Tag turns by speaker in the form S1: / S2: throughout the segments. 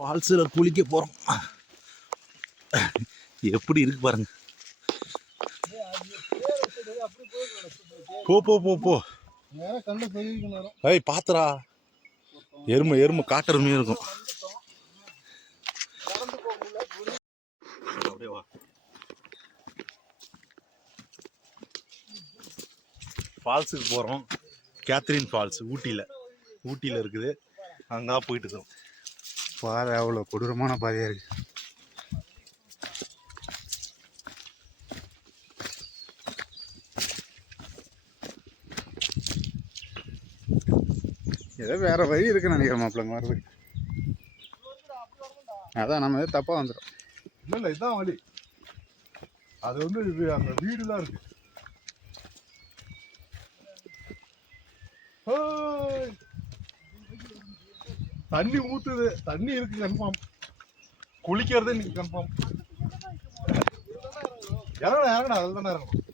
S1: ஃபால்ஸில் குளிக்க போகிறோம் எப்படி இருக்கு பாருங்க. போ போ போ போ.
S2: ஐய் பாத்துரா
S1: ஏய் எருமை எருமை காட்டெருமையும் இருக்கும். அப்படியே வா. ஃபால்ஸுக்கு போகிறோம் கேத்ரின் ஃபால்ஸ் ஊட்டியில். ஊட்டியில் இருக்குது. அங்கே போயிட்டு இருக்கோம்.
S2: பாதை அவ்வளோ கொடூரமான பாதையாக இருக்குது ஏதோ வேற வழி இருக்குன்னு நினைக்கிறேன் மாப்பிள்ளைங்க வர்றதுக்கு. அதான் நம்ம எதாவது தப்பாக வந்துடும்
S3: இல்லை இல்லை இதான் வழி. அது வந்து இது அந்த வீடு தான் இருக்கு. ஓ தண்ணி ஊத்துது. தண்ணி இருக்கு கன்ஃபார்ம் குளிக்கிறது இன்னைக்கு கன்ஃபார்ம் இறங்கணும் இறங்கணும் அதில் தானே இறங்கணும்.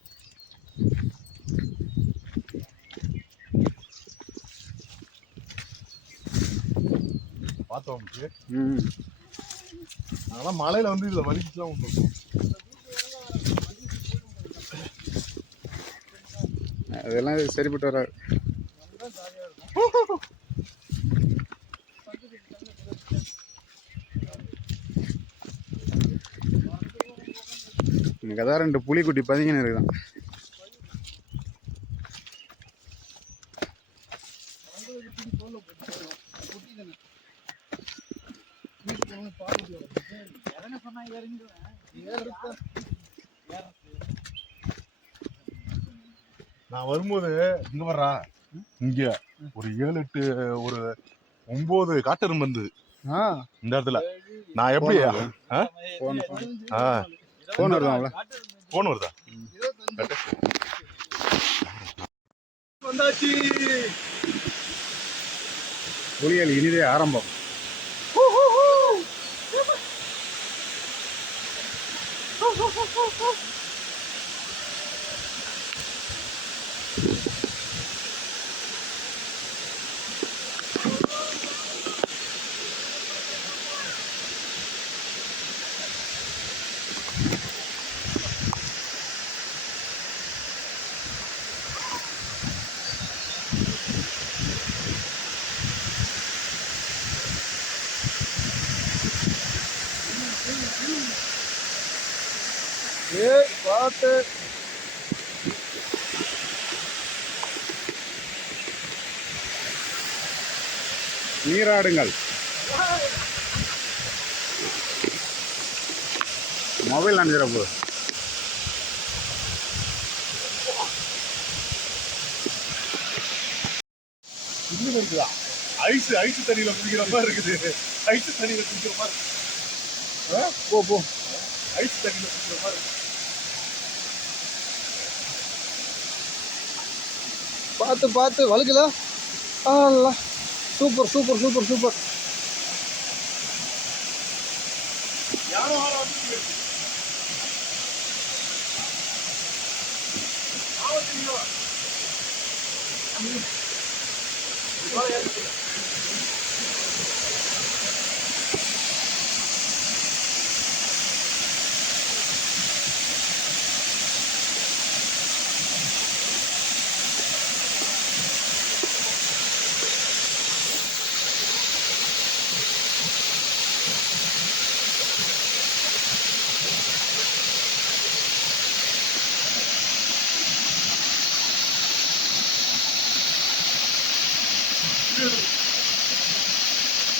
S3: பார்த்தோம் அதெல்லாம் மலையில வந்து இதுல வலிச்சுலாம் உண்டு
S2: அதெல்லாம் சரிப்பட்டு வராது. இங்கே தான் ரெண்டு புலிக்குட்டி பதிங்கன்னு இருக்குதான்.
S3: நான் வரும்போது இங்க வர்றா. இங்க. ஒரு ஏழு எட்டு ஒரு ஒன்பது காட்டெரும்பு இருந்தது. இந்த இடத்துல. நான் எப்படி?
S2: ஃபோன் ஃபோன் வருதாங்களா
S3: போன் வருதா? வந்தாச்சு.
S2: புலிகள் இனிதே ஆரம்பம்.
S3: ஏய் பாத்து.
S2: நீராடுங்கள். மொபைல் அனுப்பிச்சிட போகுது
S3: இன்னும் இருக்குதா? ஐஸ் ஐஸ் தண்ணியில குடிக்கிற மாதிரி இருக்குது. ஐஸ் தண்ணியில குடிக்கிற மாதிரி?
S2: போ போ.
S3: ஐஸ் தண்ணியில குடிக்கிற மாதிரி.
S4: பார்த்து பார்த்து வழுக்கல. ஆ சூப்பர் சூப்பர் சூப்பர் சூப்பர்.
S3: யாரோ 你要，你，
S2: 我也吃。true.